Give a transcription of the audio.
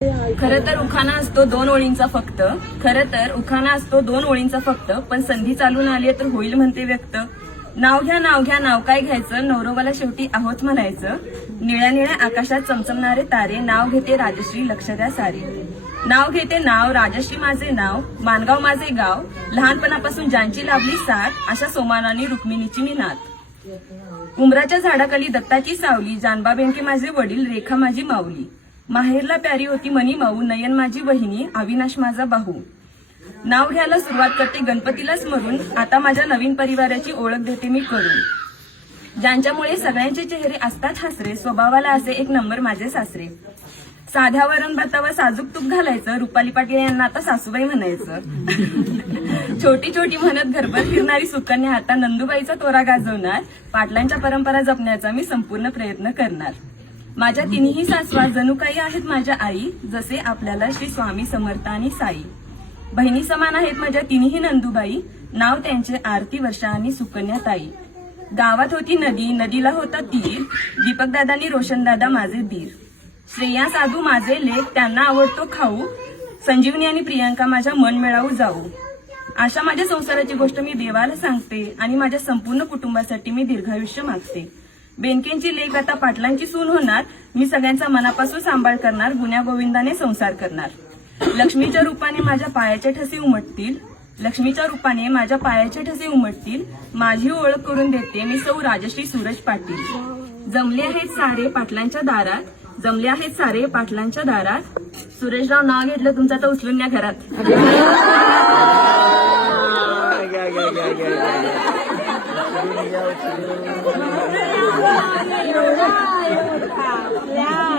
खरं तर उखाणा असतो 2 ओळींचा फक्त. खरं तर उखाणा असतो 2 ओळींचा फक्त. पण संधी चालून आली तर होईल म्हणते व्यक्त. नाव घ्या नाव घ्या नाव काय घ्यायचं, नवरोबाला शेवटी आहोत म्हणायचं. निळ्या निळ्या आकाशात चमचमणारे तारे, नाव घेते राजश्री लक्ष द्या सारे. नाव घेते नाव राजश्री माझे नाव, मानगाव माझे गाव, लहानपणापासून ज्यांची लाभली साथ, अशा सोमानाने रुक्मिणीची मी नाथ. उमराच्या झाडाखाली दत्ताची सावली, जानबा बेंके माझे वडील, रेखा माझी माऊली. माहेरला प्यारी होती मनी माऊ, नयन माझी बहिणी, अविनाश माझा भाऊ. नाव घ्यायला सुरुवात करते गणपतीला स्मरून, आता माझ्या नवीन परिवाराची ओळख देते मी करून. ज्यांच्यामुळे सगळ्यांचे चेहरे असतात हसरे, स्वभावाला असे एक नंबर माझे सासरे. साध्या वरण भातावर साजूक तूप घालायचं, रुपाली पाटील यांना आता सासूबाई म्हणायचं. छोटी छोटी म्हणत घरभर फिरणारी सुकन्या आता नंदुबाईचा तोरा गाजवणार. पाटलांच्या परंपरा जपण्याचा मी संपूर्ण प्रयत्न करणार. माझ्या तिन्ही सासवा जणू काही आहेत माझ्या आई, जसे आपल्याला श्री स्वामी समर्थ आणि साई. बहिणी समान आहेत माझ्या तिन्ही नंदुबाई, नाव त्यांचे आरती वर्षा आणि सुकन्या ताई. गावात होती नदी, नदीला होता तीर, दीपकदादांनी रोशनदादा माझे दीर. श्रेया साधू माझे लेख, त्यांना आवडतो खाऊ, संजीवनी आणि प्रियांका माझ्या मन मिळावू जाऊ. अशा माझ्या संसाराची गोष्ट मी देवाला सांगते आणि माझ्या संपूर्ण कुटुंबासाठी मी दीर्घायुष्य मागते. बेनकेंची लेख आता पाटलांची सून होणार, मी सगळ्यांचा मनापासून सांभाळ करणार, गुण्या गोविंदाने संसार करणार. लक्ष्मीच्या रूपाने माझ्या पायाचे ठसे उमटतील, लक्ष्मीच्या रूपाने माझ्या पायाचे ठसे उमटतील. माझी ओळख करून देते मी सौ राजश्री सूरज पाटील. जमले आहेत सारे पाटलांच्या दारात, जमले आहेत सारे पाटलांच्या दारात. सुरेशराव नाव घेतलं तुमचं तर उचलून न्या घरात.